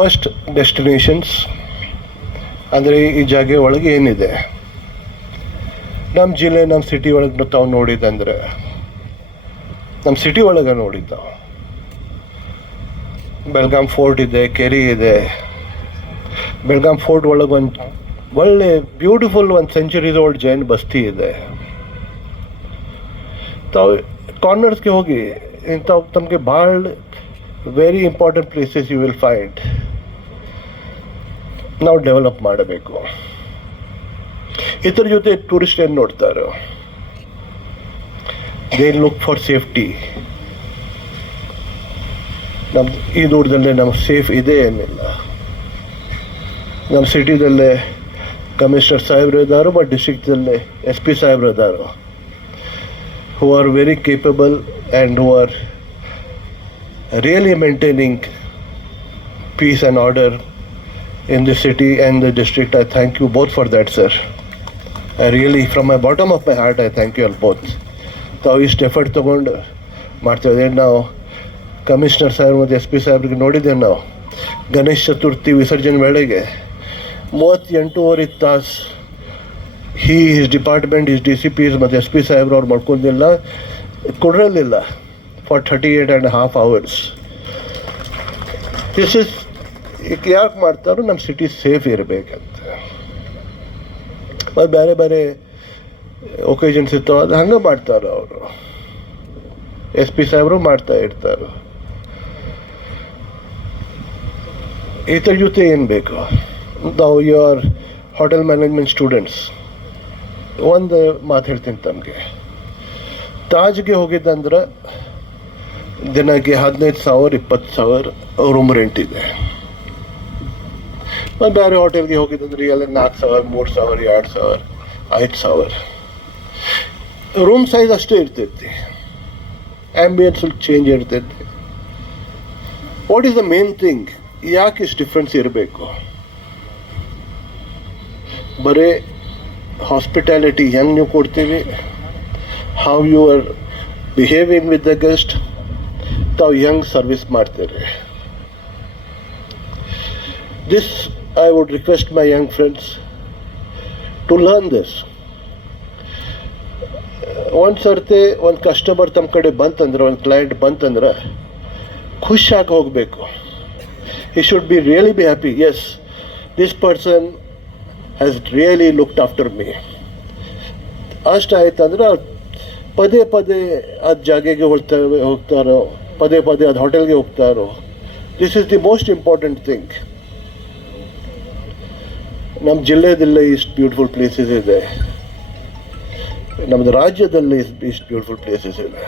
First destinations ಅಂದರೆ ಈ ಜಾಗೆ ಒಳಗೆ ಏನಿದೆ? ನಮ್ಮ ಜಿಲ್ಲೆ ನಮ್ಮ ಸಿಟಿ ಒಳಗೆ ತಾವು ನೋಡಿದ್ದಂದರೆ ನಮ್ಮ ಸಿಟಿ ಒಳಗೆ ನೋಡಿದ್ದ. ಬೆಳಗಾಂ ಫೋರ್ಟ್ ಇದೆ, ಕೆರಿ ಇದೆ. ಬೆಳಗಾಂ ಫೋರ್ಟ್ ಒಳಗೆ ಒಂದು ಒಳ್ಳೆ ಬ್ಯೂಟಿಫುಲ್ ಒಂದು ಸೆಂಚುರಿ ಓಲ್ಡ್ ಜೈನ್ ಬಸ್ತಿ ಇದೆ. ತಾವು ಕಾರ್ನರ್ಸ್ಗೆ ಹೋಗಿ ಇಂಥವು ತಮಗೆ ಭಾಳ very important places you will find ನಾವು ಡೆವಲಪ್ ಮಾಡಬೇಕು. ಇದರ ಜೊತೆ ಟೂರಿಸ್ಟ್ ಏನು ನೋಡ್ತಾರೆ? ದೇ ಲುಕ್ ಫಾರ್ ಸೇಫ್ಟಿ ನಮ್ಮ ಈ ದೂರದಲ್ಲೇ ನಮ್ಗೆ ಸೇಫ್ ಇದೆ ಏನಿಲ್ಲ. ನಮ್ಮ ಸಿಟಿದಲ್ಲೇ ಕಮಿಷನರ್ ಸಾಹೇಬ್ರು ಇದ್ದಾರೆ ಬಟ್ ಡಿಸ್ಟಿಕ್ದಲ್ಲೇ ಎಸ್ ಪಿ ಸಾಹೇಬ್ರು ಇದ್ದಾರೆ who are very capable and who are really maintaining peace and order in the city and the district. I thank you both for that, sir. I really, from my bottom of my heart, I thank you all both. ತಾವು ಇಷ್ಟು effort ತೊಗೊಂಡು ಮಾಡ್ತೇವೆ ನಾವು commissioner Saheb ಮತ್ತು S P ಸಾಹೇಬ್ರಿಗೆ ನೋಡಿದ್ದೇವೆ ನಾವು ಗಣೇಶ ಚತುರ್ಥಿ ವಿಸರ್ಜನೆ ವೇಳೆಗೆ ಮೂವತ್ತೆಂಟೂವರೆ ತಾಸು he his department his D C Ps ಮತ್ತು ಎಸ್ ಪಿ ಸಾಹೇಬ್ರು ಅವ್ರು ಮಾಡ್ಕೊಂಡಿಲ್ಲ ಕೊಡಿರಲಿಲ್ಲ for thirty eight and half hours this is ಯಾಕೆ ಮಾಡ್ತಾರೋ ನಮ್ಮ ಸಿಟಿ ಸೇಫ್ ಇರಬೇಕಂತ. ಮತ್ತು ಬೇರೆ ಬೇರೆ ಒಕೇಜನ್ಸ್ ಇರ್ತವೆ, ಅದು ಹಂಗೆ ಮಾಡ್ತಾರೆ ಅವರು. ಎಸ್ ಪಿ ಸಾಹೇಬರು ಮಾಡ್ತಾ ಇರ್ತಾರೆ. ಇದ್ರ ಜೊತೆ ಏನು ಬೇಕು? ನಾವು ಯುವರ್ ಹೋಟೆಲ್ ಮ್ಯಾನೇಜ್ಮೆಂಟ್ ಸ್ಟೂಡೆಂಟ್ಸ್ ಒಂದು ಮಾತು ಹೇಳ್ತೀನಿ ತಮಗೆ. ತಾಜ್ಗೆ ಹೋಗಿದ್ದಂದ್ರೆ ದಿನಕ್ಕೆ ಹದಿನೈದು ಸಾವಿರ, ಇಪ್ಪತ್ತು ಸಾವಿರ ರೂಮ್ ರೆಂಟ್ ಇದೆ. ಬೇರೆ ಹೋಟೆಲ್ಗೆ ಹೋಗಿದ್ದಂದ್ರೆ ಎಲ್ಲ ನಾಲ್ಕು ಸಾವಿರ, ಮೂರು ಸಾವಿರ, ಎರಡು ಸಾವಿರ, ಐದು ಸಾವಿರ. ರೂಮ್ ಸೈಜ್ ಅಷ್ಟೇ ಇರ್ತೈತಿ. ಆ್ಯಂಬಿಯನ್ಸ್ ಚೇಂಜ್ ಇರ್ತೈತಿ. What is the main thing ಯಾಕೆ ಇಷ್ಟು ಡಿಫ್ರೆನ್ಸ್ ಇರಬೇಕು? ಬರೀ ಹಾಸ್ಪಿಟ್ಯಾಲಿಟಿ ಹೆಂಗೆ ನೀವು ಕೊಡ್ತೀವಿ how you are behaving with the guest ತಾವು ಹೆಂಗೆ ಸರ್ವಿಸ್ ಮಾಡ್ತೀರಿ? This I would request my young friends to learn this ಒಂದು ಸರ್ತಿ ಒಂದು ಕಸ್ಟಮರ್ ತಮ್ಮ ಕಡೆ ಬಂತಂದ್ರೆ, ಒಂದು ಕ್ಲೈಂಟ್ ಬಂತಂದ್ರೆ ಖುಷಿಯಾಗಿ ಹೋಗಬೇಕು. He should be really be happy as this person has really looked after me ಅಷ್ಟು ಆಯ್ತಂದ್ರೆ ಪದೇ ಪದೇ ಆ ಜಾಗೆಗೆ ಹೋಗ್ತಾ ಹೋಗ್ತಾರೋ, ಪದೇ ಪದೇ ಅದು ಹೋಟೆಲ್ಗೆ ಹೋಗ್ತಾರೋ. This is the most important thing ನಮ್ಮ ಜಿಲ್ಲೆಯಲ್ಲಿ ಇಷ್ಟು ಬ್ಯೂಟಿಫುಲ್ ಪ್ಲೇಸಸ್ ಇದೆ. ನಮ್ಮದು ರಾಜ್ಯದಲ್ಲಿ ಇಷ್ಟು ಬ್ಯೂಟಿಫುಲ್ ಪ್ಲೇಸಸ್ ಇದೆ.